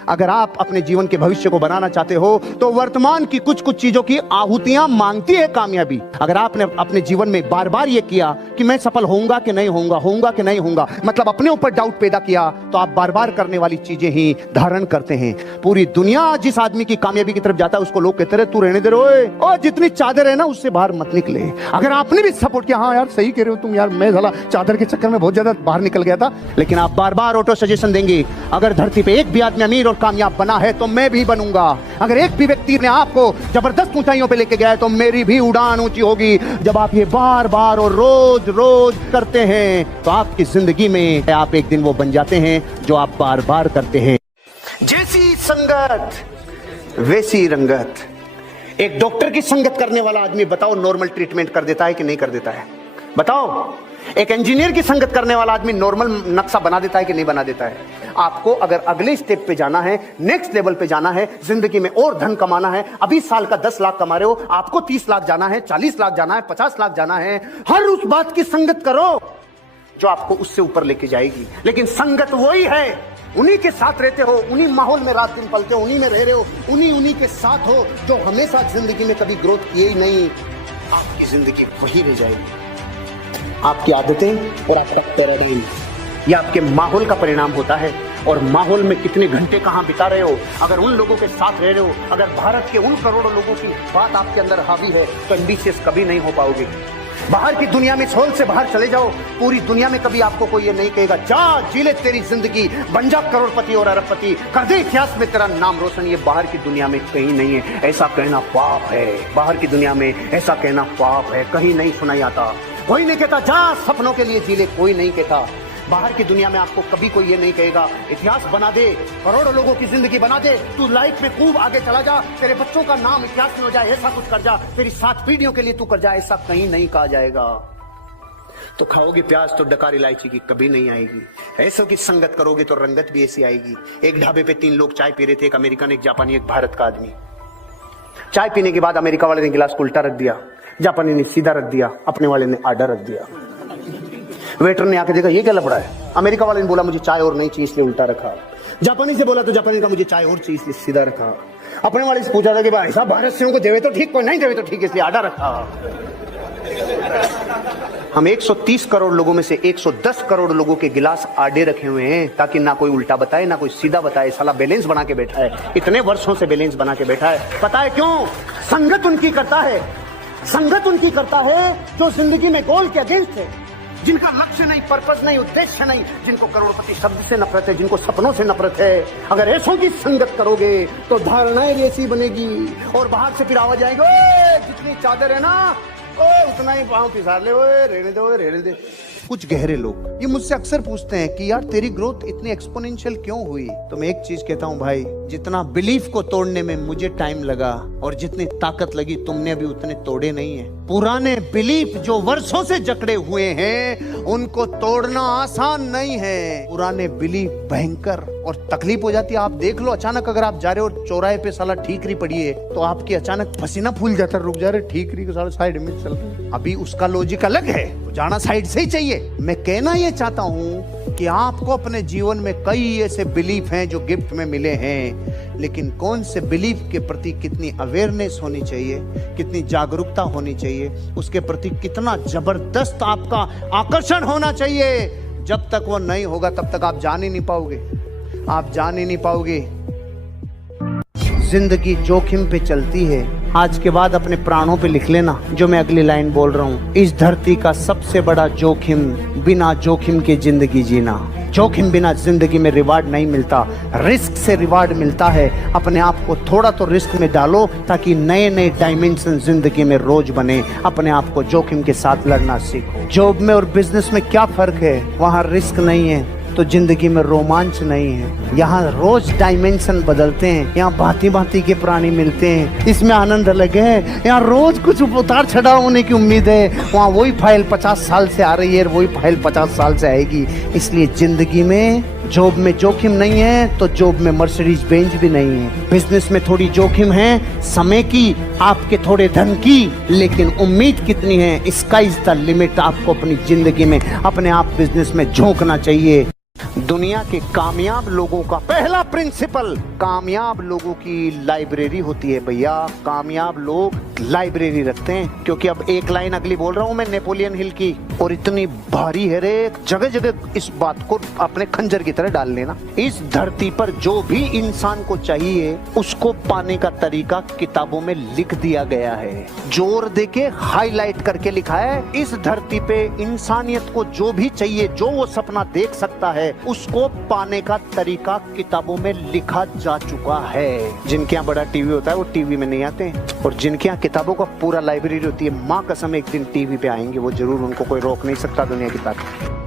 अगर आप अपने जीवन के भविष्य को बनाना चाहते हो तो वर्तमान की कुछ कुछ चीजों की आहुतियां मांगती है कामयाबी। अगर आपने अपने जीवन में बार बार ये किया कि मैं सफल होऊंगा कि नहीं होऊंगा कि नहीं होऊंगा, मतलब अपने ऊपर डाउट पैदा किया, तो आप बार बार करने वाली चीजें ही धारण करते हैं। पूरी दुनिया जिस आदमी की कामयाबी की तरफ जाता है उसको लोग कहते रहे तू रहने दे रहे और जितनी चादर है ना उससे बाहर मत निकले। अगर आपने भी सपोर्ट किया, हाँ यार सही कह रहे हो तुम, यार मैं साला चादर के चक्कर में बहुत ज्यादा बाहर निकल गया था, लेकिन आप बार बार ऑटो सजेशन देंगे अगर धरती पे एक भी आदमी अमीर और कामयाब बना है तो मैं भी बनूंगा। अगर एक भी व्यक्ति ने आपको जबरदस्त ऊंचाइयों पे लेके गया है तो मेरी भी उड़ान ऊंची होगी। जब आप ये बार बार और रोज रोज करते हैं तो आपकी जिंदगी में आप एक दिन वो बन जाते हैं जो आप बार बार करते हैं। जैसी संगत वैसी रंगत। एक डॉक्टर की संगत करने वाला आदमी बताओ नॉर्मल ट्रीटमेंट कर देता है कि नहीं कर देता है? बताओ। एक इंजीनियर की संगत करने वाला आदमी नॉर्मल नक्शा बना देता है कि नहीं बना देता है? आपको अगर अगले स्टेप पे जाना है, नेक्स्ट लेवल पे जाना है, जिंदगी में और धन कमाना है, अभी साल का 10 लाख कमा रहे हो, आपको 30 लाख जाना है, 40 लाख जाना है, 50 लाख जाना है, हर उस बात की संगत करो जो आपको उससे ऊपर लेके जाएगी। लेकिन संगत वही है, उन्हीं के साथ रहते हो, उन्हीं माहौल में रात दिन पलते हो, उन्हीं में रह रहे हो, उन्हीं के साथ हो जो हमेशा जिंदगी में कभी ग्रोथ किए ही नहीं। आपकी जिंदगी वही रह जाएगी। आपकी आदतें और आपका पैराडाइम ये आपके माहौल का परिणाम होता है। और माहौल में कितने घंटे कहां बिता रहे हो, अगर उन लोगों के साथ रह रहे हो, अगर भारत के उन करोड़ों लोगों की बात आपके अंदर हावी है तो एम्बिशियस कभी नहीं हो पाओगे। बाहर की दुनिया में सोल से बाहर चले जाओ, पूरी दुनिया में कभी आपको कोई ये नहीं कहेगा जा जी ले तेरी जिंदगी, बन जा करोड़पति और अरबपति, कर दे इतिहास में तेरा नाम रोशन। ये बाहर की दुनिया में कहीं नहीं है। ऐसा कहना पाप है। बाहर की दुनिया में ऐसा कहना पाप है, कहीं नहीं सुना जाता। कोई नहीं कहता जा सपनों के लिए जी ले, कोई नहीं कहता। बाहर की दुनिया में आपको कभी कोई ये नहीं कहेगा इतिहास बना दे, करोड़ों लोगों की जिंदगी बना दे, तू लाइफ में खूब आगे चला जा, तेरे बच्चों का नाम इतिहास में हो जाए, ऐसा कुछ कर जा, तेरी 7 पीढ़ियों के लिए तू कर जा, ऐसा कहीं नहीं कहा जाएगा। तो खाओगे प्याज तो डकार इलायची की कभी नहीं आएगी। ऐसों की संगत करोगे तो रंगत भी ऐसी आएगी। एक ढाबे पे 3 लोग चाय पी रहे थे, एक अमेरिकन, एक जापानी, एक भारत का आदमी। चाय पीने के बाद अमेरिका वाले ने गिलास को उल्टा रख दिया, जापानी ने सीधा रख दिया, अपने वाले ने आधा रख दिया। वेटर ने आके देखा ये क्या लफड़ा है। अमेरिका वाले ने बोला मुझे चाय और नहीं चाहिए इसलिए उल्टा रखा। जापानी से बोला तो जापानी का मुझे चाय और चाहिए इसलिए सीधा रखा। अपने वाले से पूछा था कि भाई साहब भारत से को देवे तो ठीक, कोई नहीं देवे तो ठीक, इसलिए आधा रखा। हम 130 करोड़ लोगों में से 110 करोड़ लोगों के गिलास आधे रखे हुए हैं ताकि ना कोई उल्टा बताए ना कोई सीधा बताए। साला बैलेंस बना के बैठा है, इतने वर्षों से बैलेंस बना के बैठा है। पता है क्यों? संगत उनकी करता है, संगत उनकी करता है जो जिंदगी में गोल के अगेंस्ट है, जिनका लक्ष्य नहीं, पर्पस नहीं, उद्देश्य नहीं, जिनको करोड़पति शब्द से नफरत है, जिनको सपनों से नफरत है। अगर ऐसों की संगत करोगे तो धारणाएं ऐसी बनेगी और बाहर से फिर आवाज आएगी जितनी चादर है ना उतना ही पाँव पिसार ले, रहने दे। कुछ गहरे लोग ये मुझसे अक्सर पूछते हैं कि यार तेरी ग्रोथ इतनी एक्सपोनेंशियल क्यों हुई? तो मैं एक चीज कहता हूँ भाई, जितना बिलीफ को तोड़ने में मुझे टाइम लगा और जितनी ताकत लगी तुमने अभी उतने तोड़े नहीं है। पुराने बिलीफ जो वर्षों से जकड़े हुए हैं उनको तोड़ना आसान नहीं है। पुराने बिलीफ भयंकर और तकलीफ हो जाती है। आप देख लो, अचानक अगर आप जा रहे हो चौराहे पे साला ठीकरी पड़ी है तो आपकी अचानक पसीना फूल जाता है, रुक जा रहे ठीकरी को साला साइड में चल रहे। अभी उसका लॉजिक अलग है, तो जाना साइड से ही चाहिए। मैं कहना ये चाहता हूँ कि आपको अपने जीवन में कई ऐसे बिलीफ हैं जो गिफ्ट में मिले हैं, लेकिन कौन से बिलीफ के प्रति कितनी अवेयरनेस होनी चाहिए, कितनी जागरूकता होनी चाहिए, उसके प्रति कितना जबरदस्त आपका आकर्षण होना चाहिए। जब तक वो नहीं होगा तब तक आप जान ही नहीं पाओगे, आप जान ही नहीं पाओगे। जिंदगी जोखिम पे चलती है। आज के बाद अपने प्राणों पे लिख लेना जो मैं अगली लाइन बोल रहा हूँ। इस धरती का सबसे बड़ा जोखिम बिना जोखिम के जिंदगी जीना। जोखिम बिना जिंदगी में रिवार्ड नहीं मिलता, रिस्क से रिवार्ड मिलता है। अपने आप को थोड़ा तो रिस्क में डालो ताकि नए नए डायमेंशन जिंदगी में रोज बने। अपने आप को जोखिम के साथ लड़ना सीखो। जॉब में और बिजनेस में क्या फर्क है? वहाँ रिस्क नहीं है तो जिंदगी में रोमांच नहीं है। यहाँ रोज डायमेंशन बदलते हैं, यहाँ भांति भांति के प्राणी मिलते हैं, इसमें आनंद अलग है। यहाँ रोज कुछ उतार चढ़ाव होने की उम्मीद है, वहाँ वही फाइल 50 साल से आ रही है, वही फाइल 50 साल से आएगी। इसलिए जिंदगी में जॉब में जोखिम नहीं है तो जॉब में मर्सिडीज बेंज भी नहीं है। बिजनेस में थोड़ी जोखिम है, समय की, आपके थोड़े धन की, लेकिन उम्मीद कितनी है, स्काई इज द लिमिट। आपको अपनी जिंदगी में अपने आप बिजनेस में झोंकना चाहिए। दुनिया के कामयाब लोगों का पहला प्रिंसिपल, कामयाब लोगों की लाइब्रेरी होती है भैया। कामयाब लोग लाइब्रेरी रखते हैं। क्योंकि अब एक लाइन अगली बोल रहा हूं मैं नेपोलियन हिल की, और इतनी भारी है रे, जगह जगह इस बात को अपने खंजर की तरह डाल लेना। इस धरती पर जो भी इंसान को चाहिए उसको पाने का तरीका किताबों में लिख दिया गया है, जोर देके हाईलाइट करके लिखा है। इस धरती पे इंसानियत को जो भी चाहिए, जो वो सपना देख सकता है, उसको पाने का तरीका किताबों में लिखा जा चुका है। जिनके यहाँ बड़ा टीवी होता है वो टीवी में नहीं आते, और जिनके यहाँ किताबों का पूरा लाइब्रेरी होती है, माँ कसम एक दिन टीवी पे आएंगे वो जरूर, उनको कोई रोक नहीं सकता दुनिया की ताकत।